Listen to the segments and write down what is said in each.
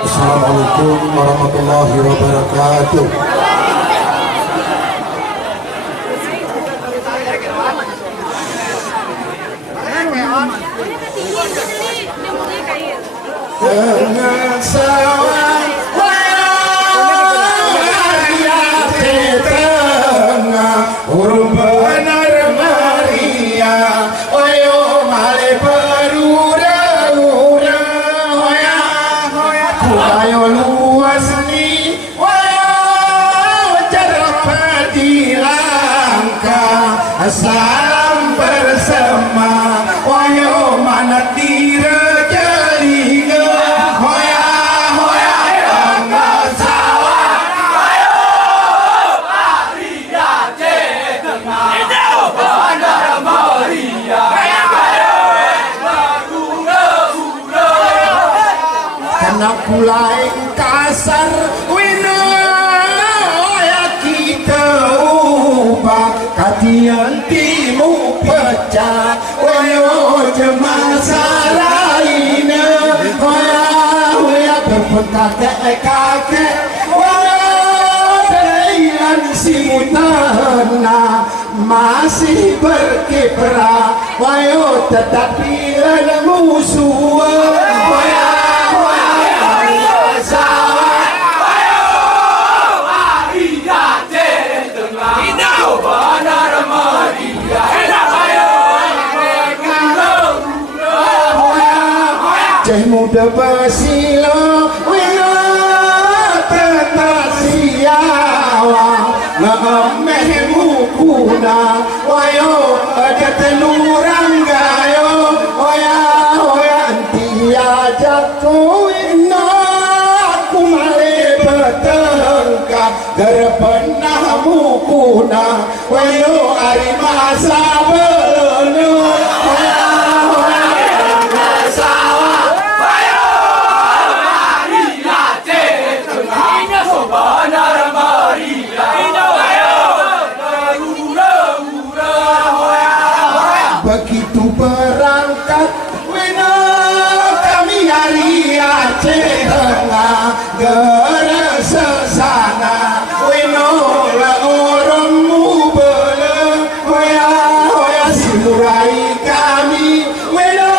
Assalamualaikum warahmatullahi wabarakatuh. Dengan sawan wayang di tengah urung benar Maria, oyo male perura-ura, hoya kudayo luas ni, oyo cerpat di langkah, salam bersama, oyo mana tira kulai kasar wina ya kita ubah katian timu pecah wayo jemasa lainnya waya berpekakek waya dailan si mutana masih berkiprah wayo tetapi lan musuh waya muda bersilo wina tetasiawa ngamehmu kuna wayo ada telurang gayo oya antia jatuh wina aku male bertengkar terpenahmu kuna wayo ari masa belonu begitu berangkat wina kami hari Aceh Tengah gerak sesana wina la orangmu bela hoya simurai kami wina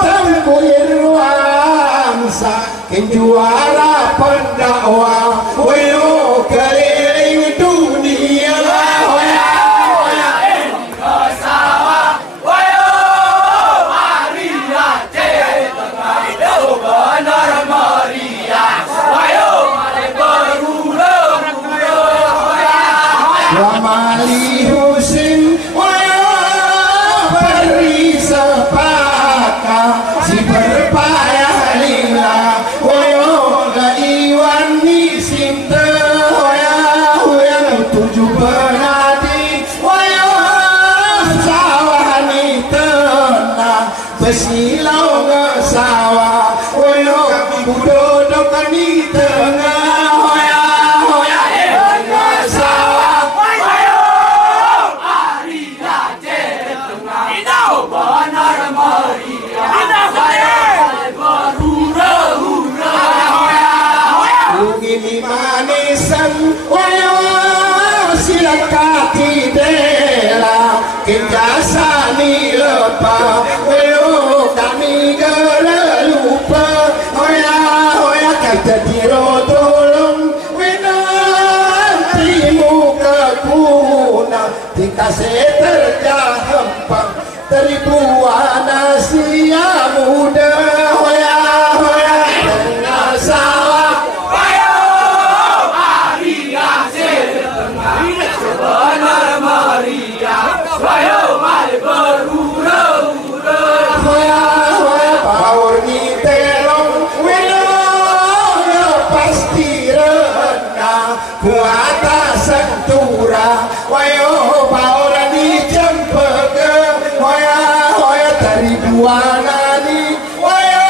tempuir wangsa juara pendakwah wina keliling dunia hoya ini manisan wayo silakati dela kinjasa ni lepa wayo kami gala lupa hoya hoya kata tiro tolong winantimu kekuna dikasih terjahempang teribuan asia muda hoya hoya tengah sawah Wayo Maria Setengah benar Maria Wayo mari berhura-hura hoya hoya baur ni telong wino pasti rendah ke atas sentura wayo baur ni jempege hoya hoya dari buanani wayo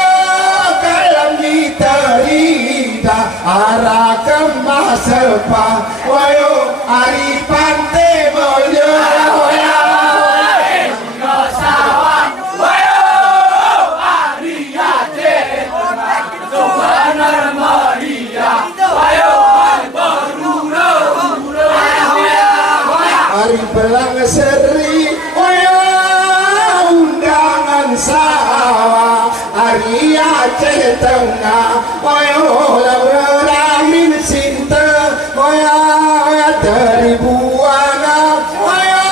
kalam ni terida arah kemah sepa wayo ari pante moyo hoya sawah Wayo Maria Setengah benar Maria Wayo mari berhura-hura hari belang seri wayo undangan sawah hari Aceh Tengah wayo leweramin cinta wayo dari buana wayo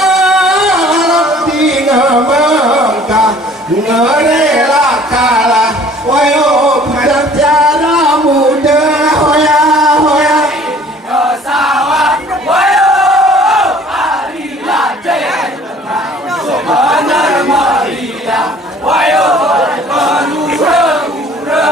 di ngemengkah ngerela kalah wayo pada tiada muda hoya hoya sawah Wayo Maria Setengah benar Maria Wayo mari berhura-hura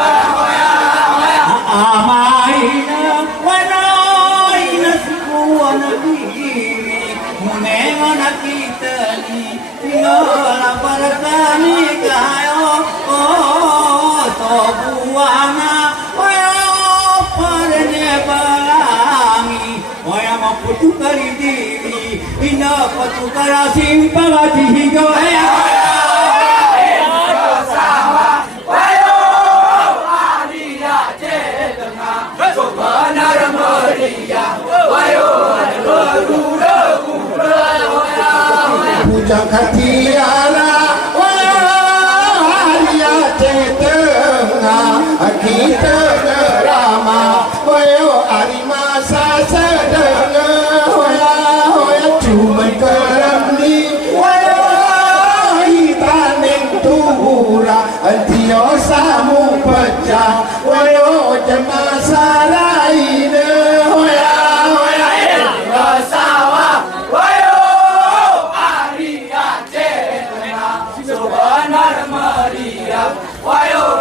Amaina wanaina sikuana diri Munengona kitani Tinola parakani kayo Oh tobuana Wayo parene balangi Waya maputukari diri Ina patukara simpagati higo Wayo Maria Setengah benar Maria Wayo mari berhura-hura Bujang katiara waria tetengah kita ngerama wayo ari masa sedengah hoya hoya cuma keremni wayo hitaning tuhura antio samu pecah wayo jemasa lain hoya hoya sawah Wayo Maria Setengah benar Maria Wayo